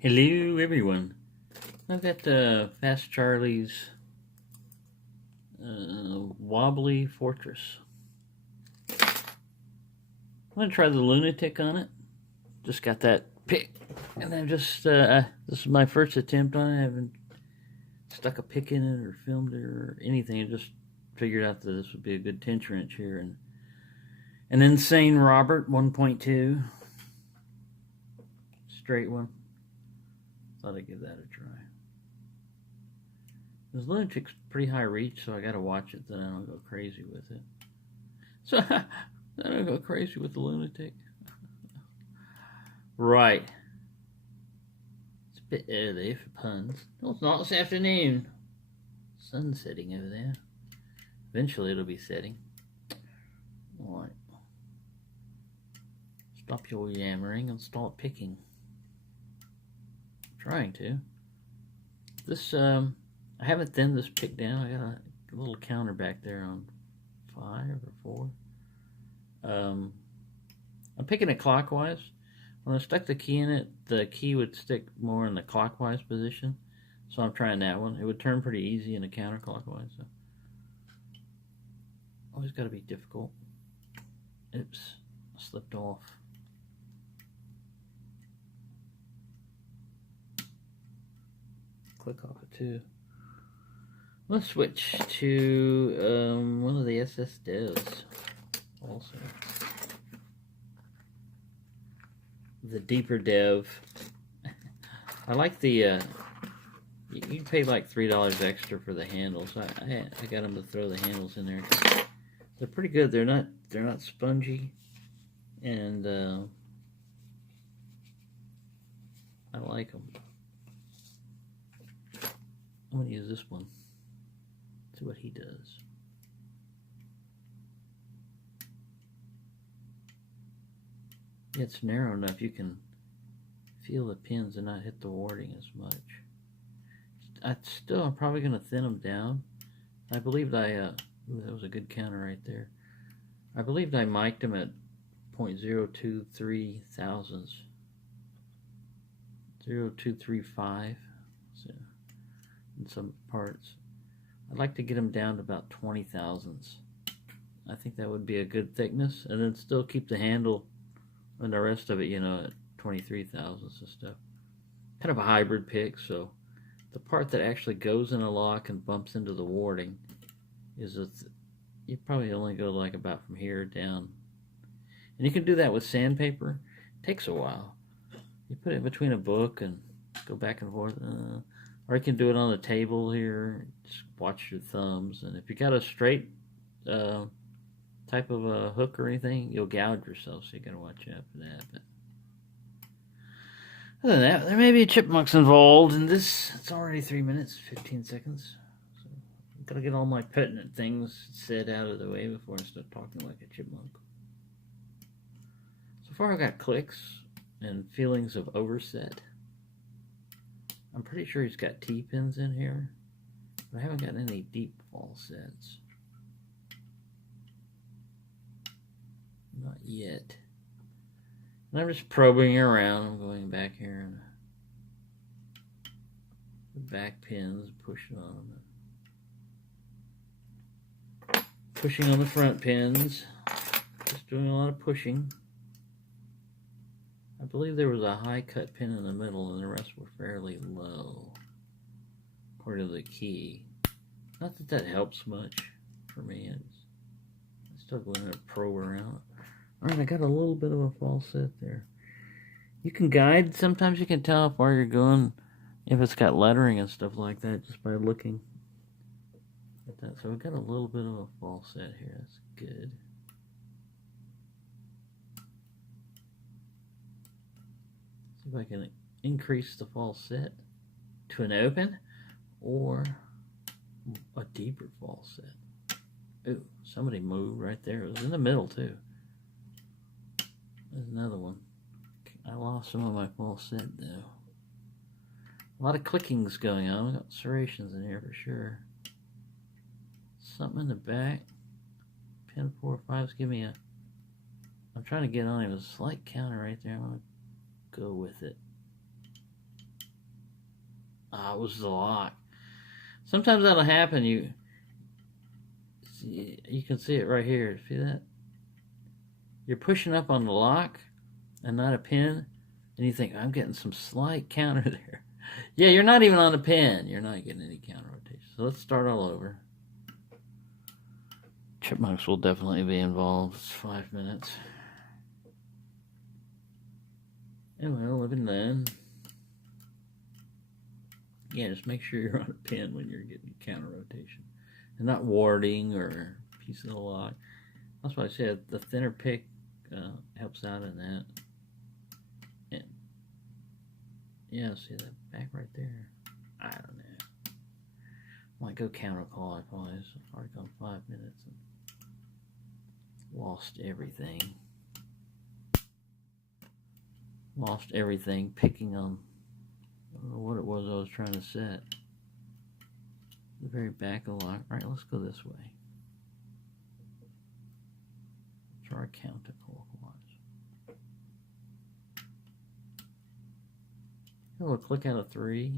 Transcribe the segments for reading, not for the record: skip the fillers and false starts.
Hello everyone. I've got Fast Charlie's Wobbly Fortress. I'm going to try the lunatic on it. Just got that pick. And then this is my first attempt on it. I haven't stuck a pick in it or filmed it or anything. I just figured out that this would be a good tension wrench here. And an Insane Robert 1.2. Straight one. Thought I'd give that a try. This lunatic's pretty high reach, so I gotta watch it that I don't go crazy with it. So I don't go crazy with the lunatic. Right. It's a bit early for puns. No, it's not this afternoon. Sun's setting over there. Eventually it'll be setting. Alright. Stop your yammering and start picking. Trying to. This I haven't thinned this pick down. I got a little counter back there on 5 or 4. I'm picking it clockwise. When I stuck the key in it, the key would stick more in the clockwise position. So I'm trying that one. It would turn pretty easy in a counterclockwise. So always got to be difficult. Oops, I slipped off. Click off it too. Let's switch to one of the SS devs also. The deeper dev. I like the you pay like $3 extra for the handles. I got them to throw the handles in there. They're pretty good. They're not spongy, and I like them. I'm going to use this one. See what he does. It's narrow enough you can feel the pins and not hit the warding as much. I'm probably going to thin them down. I believed ooh, that was a good counter right there. I believed I mic'd them at 0.023 thousandths. 0.235. So in some parts. I'd like to get them down to about 20 thousandths. I think that would be a good thickness, and then still keep the handle and the rest of it, you know, at 23 thousandths and stuff. Kind of a hybrid pick, so the part that actually goes in a lock and bumps into the warding is you probably only go like about from here down. And you can do that with sandpaper. It takes a while. You put it between a book and go back and forth. Or you can do it on the table here. Just watch your thumbs. And if you got a straight type of a hook or anything, you'll gouge yourself. So you got to watch out for that. But other than that, there may be chipmunks involved in this. It's already 3 minutes, 15 seconds. So I've got to get all my pertinent things said out of the way before I start talking like a chipmunk. So far I've got clicks and feelings of overset. I'm pretty sure he's got T-pins in here, but I haven't got any deep falsets. Not yet. And I'm just probing around. I'm going back here and the back pins, pushing on them. Pushing on the front pins. Just doing a lot of pushing. I believe there was a high cut pin in the middle and the rest were fairly low, according to the key. Not that that helps much for me. I'm still going to probe around. Alright, I got a little bit of a falset there. You can guide, sometimes you can tell how far you're going if it's got lettering and stuff like that just by looking at that. So we've got a little bit of a falset here. That's good. See if I can increase the falset to an open or a deeper falset. Ooh, somebody moved right there. It was in the middle too. There's another one. I lost some of my falset though. A lot of clickings going on. We got serrations in here for sure. Something in the back. Pin 4 5's give me a. I'm trying to get on him. There's a slight counter right there. I'm gonna go with it. Ah, it was the lock. Sometimes that'll happen. You can see it right here. See that? You're pushing up on the lock and not a pin, and you think, I'm getting some slight counter there. Yeah, you're not even on the pin. You're not getting any counter rotation. So let's start all over. Chipmunks will definitely be involved. It's 5 minutes. And well, live and learn. Yeah, just make sure you're on a pin when you're getting counter rotation. And not warding or piece of the lock. That's why I said the thinner pick helps out in that. And yeah, see that back right there? I don't know. Might go counterclockwise. I've already gone 5 minutes and lost everything. Lost everything picking on, I don't know what it was I was trying to set. The very back of the lock. Alright, let's go this way. Try counterclockwise. Oh, a click out of 3.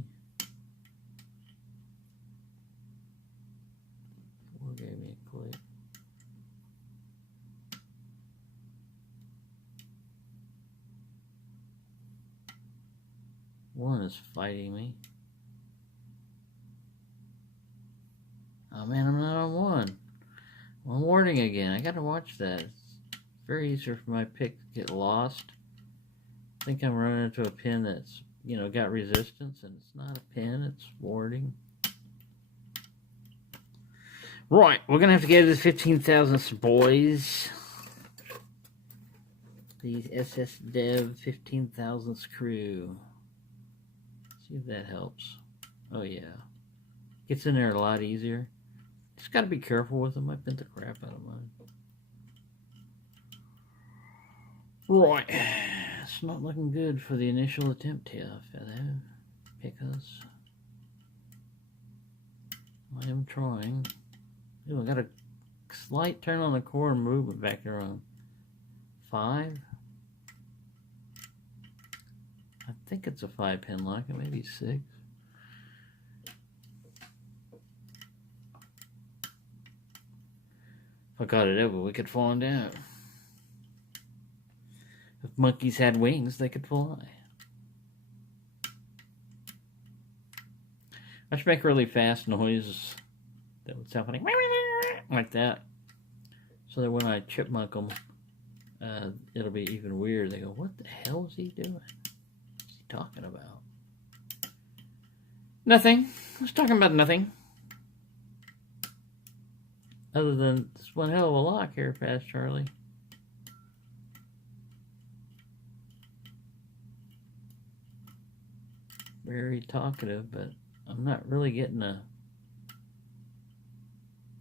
4 gave me a click. One is fighting me. Oh man, I'm not on 1. One warning again. I gotta watch that. It's very easy for my pick to get lost. I think I'm running into a pin that's, you know, got resistance, and it's not a pin, it's warding. Right, we're gonna have to get to the 15,000th, boys. The SS Dev 15,000th crew. See if that helps. Oh yeah. Gets in there a lot easier. Just gotta be careful with them. I bent the crap out of mine. Right. It's not looking good for the initial attempt here, fellow. Pickers. I am trying. Ooh, I got a slight turn on the core and movement back there on 5. I think it's a 5-pin lock. It may be 6. If I got it over, we could fall down. If monkeys had wings, they could fly. I should make really fast noises that would sound funny, like that, so that when I chipmunk them, it'll be even weird. They go, "What the hell is he doing? What's he talking about?" Nothing. I was talking about nothing. Other than this one hell of a lock here, Fast Charlie. Very talkative, but I'm not really getting a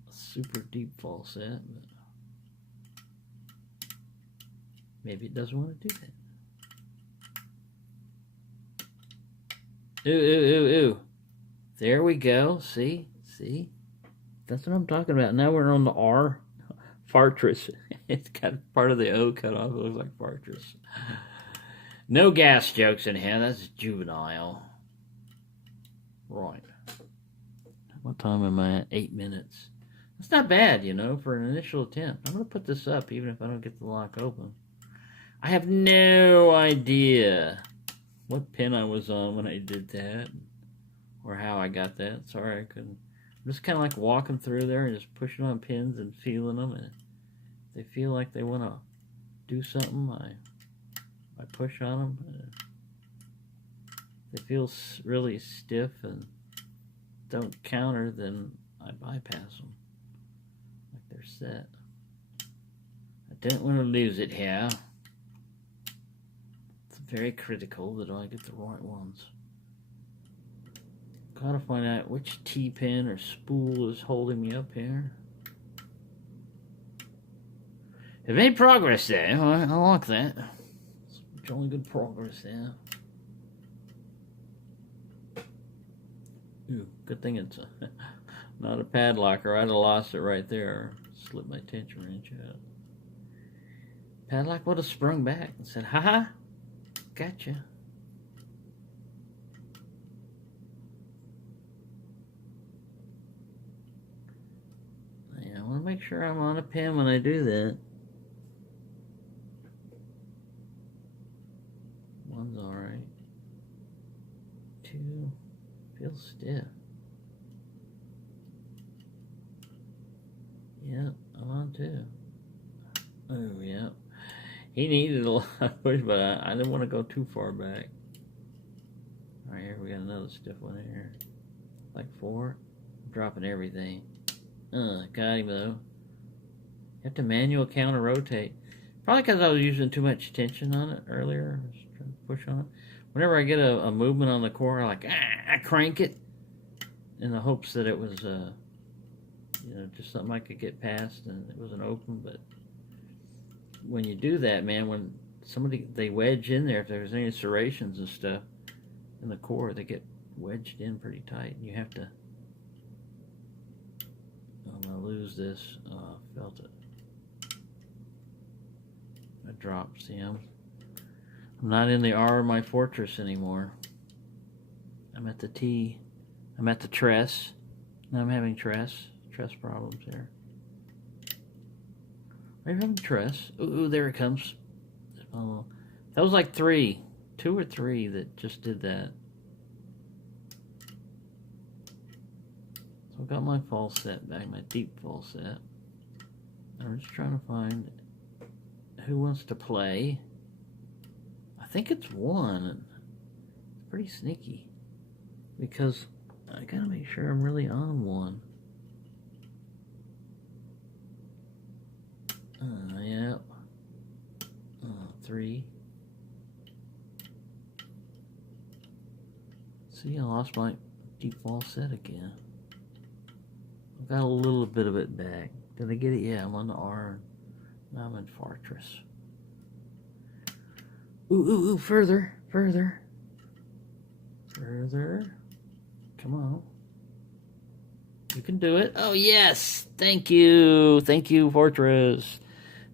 super deep falset. But maybe it doesn't want to do that. Ooh, ooh, ooh, ooh. There we go. See? See? That's what I'm talking about. Now we're on the R. Fartress. It's got part of the O cut off. It looks like Fartress. No gas jokes in here. That's juvenile. Right. What time am I at? 8 minutes. That's not bad, you know, for an initial attempt. I'm going to put this up even if I don't get the lock open. I have no idea what pin I was on when I did that, or how I got that. Sorry, I couldn't. I'm just kind of like walking through there and just pushing on pins and feeling them. And if they feel like they want to do something, I push on them. If they feel really stiff and don't counter, then I bypass them. Like they're set. I don't want to lose it here. It's very critical that I get the right ones. Gotta find out which T-pin or spool is holding me up here. I've made progress there. I like that. It's jolly good progress there. Ooh, good thing it's not a padlock, or I'd have lost it right there. Slipped my tension wrench out. Padlock would have sprung back and said, "Ha ha, gotcha." make sure I'm on a pin when I do that. One's alright. Two feels stiff. Yep, I'm on two. Oh, yep. He needed a lot of push, but I didn't want to go too far back. Alright, here we got another stiff one here. Like 4. I'm dropping everything. Got him though. You have to manual counter rotate. Probably because I was using too much tension on it earlier. I was trying to push on it. Whenever I get a movement on the core, I crank it in the hopes that it was, just something I could get past and it wasn't open. But when you do that, man, when they wedge in there, if there's any serrations and stuff in the core, they get wedged in pretty tight. And you have to. I'm gonna lose this. Oh, I felt it. I dropped. See, I'm not in the R of my fortress anymore. I'm at the T. I'm at the tress. Now I'm having tress problems here. Are you having tress? Ooh, there it comes. Oh, that was like 2 or 3 that just did that. So I got my false set back, my deep false set. I'm just trying to find who wants to play. I think it's 1. It's pretty sneaky because I gotta make sure I'm really on 1. Yep. 3. See, I lost my deep false set again. I got a little bit of it back. Did I get it? Yeah, I'm on the R. Now I'm in fortress. Ooh, further. Come on. You can do it. Oh, yes. Thank you, fortress.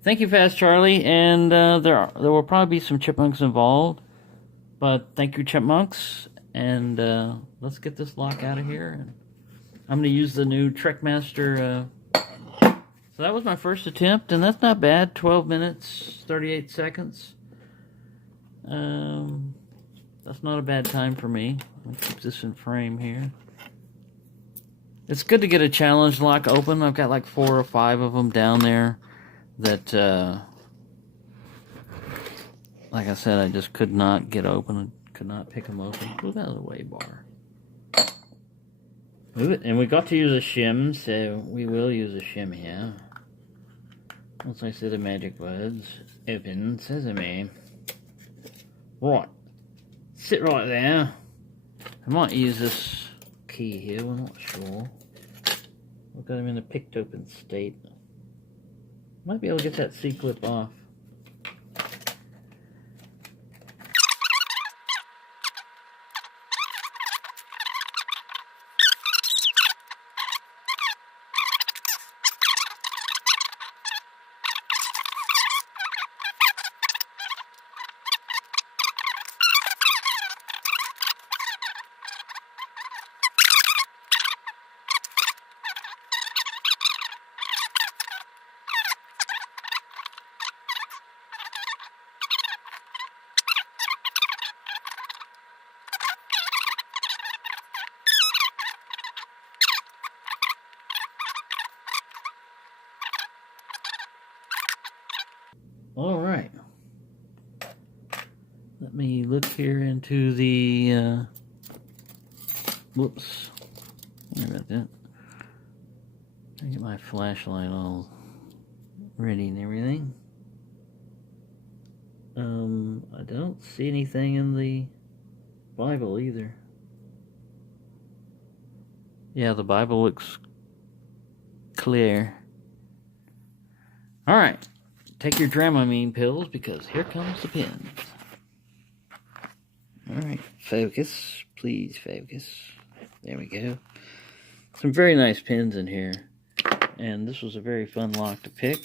Thank you, Fast Charlie. And there will probably be some chipmunks involved. But thank you, chipmunks. And let's get this lock out of here. And I'm going to use the new Trekmaster. So that was my first attempt, and that's not bad. 12 minutes, 38 seconds. That's not a bad time for me. I'll keep this in frame here. It's good to get a challenge lock open. I've got like 4 or 5 of them down there that, like I said, I just could not get open. I could not pick them open. Move out of the way, bar. Move it. And we got to use a shim, so we will use a shim here. Once I say the magic words, open sesame. Right. Sit right there. I might use this key here, we're not sure. We've got him in a picked open state. Might be able to get that C-clip off. All right. Let me look here into the, whoops. Sorry about that. I get my flashlight all ready and everything. I don't see anything in the Bible either. Yeah, the Bible looks clear. All right. Take your Dramamine pills because here comes the pins. Alright, focus. Please focus. There we go. Some very nice pins in here. And this was a very fun lock to pick.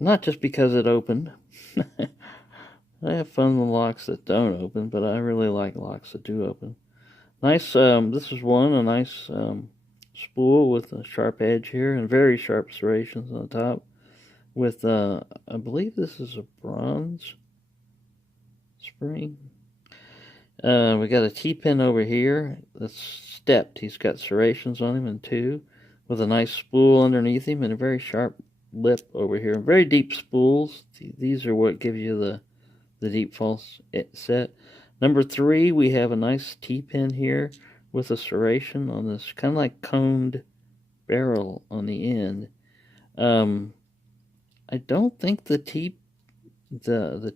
Not just because it opened. I have fun with locks that don't open, but I really like locks that do open. Nice, this is one, a nice spool with a sharp edge here and very sharp serrations on the top with, I believe this is a bronze spring. We got a T-pin over here that's stepped. He's got serrations on him and two with a nice spool underneath him and a very sharp lip over here. Very deep spools. These are what gives you the deep false set. Number 3, we have a nice T-pin here with a serration on this kind of like coned barrel on the end. I don't think the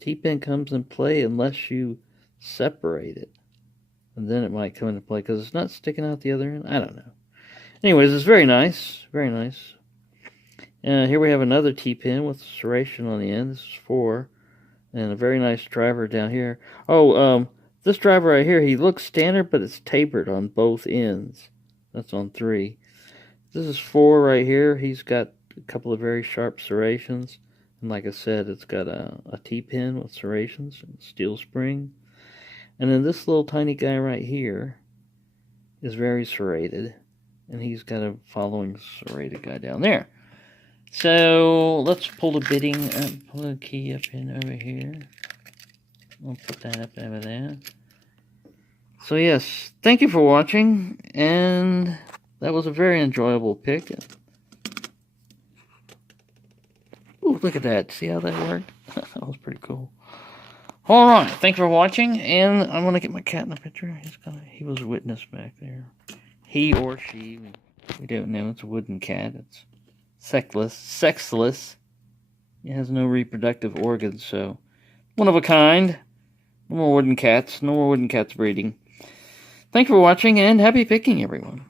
T-pin comes in play unless you separate it, and then it might come into play because it's not sticking out the other end. I don't know. Anyways, it's very nice, very nice. Here we have another T-pin with serration on the end. This is 4, and a very nice driver down here. Oh, this driver right here, he looks standard, but it's tapered on both ends. That's on 3. This is 4 right here. He's got a couple of very sharp serrations, and like I said, it's got a T-pin with serrations and steel spring. And then this little tiny guy right here is very serrated, and he's got a following serrated guy down there. So let's pull the bitting up, pull the key up in over here. We'll put that up over there. So yes, thank you for watching, and that was a very enjoyable pick. Ooh, look at that. See how that worked? That was pretty cool. Alright, thanks for watching, and I'm going to get my cat in the picture. He was a witness back there. He or she, we don't know. It's a wooden cat. It's sexless. It has no reproductive organs, so one of a kind. No more wooden cats. No more wooden cats breeding. Thanks for watching, and happy picking, everyone.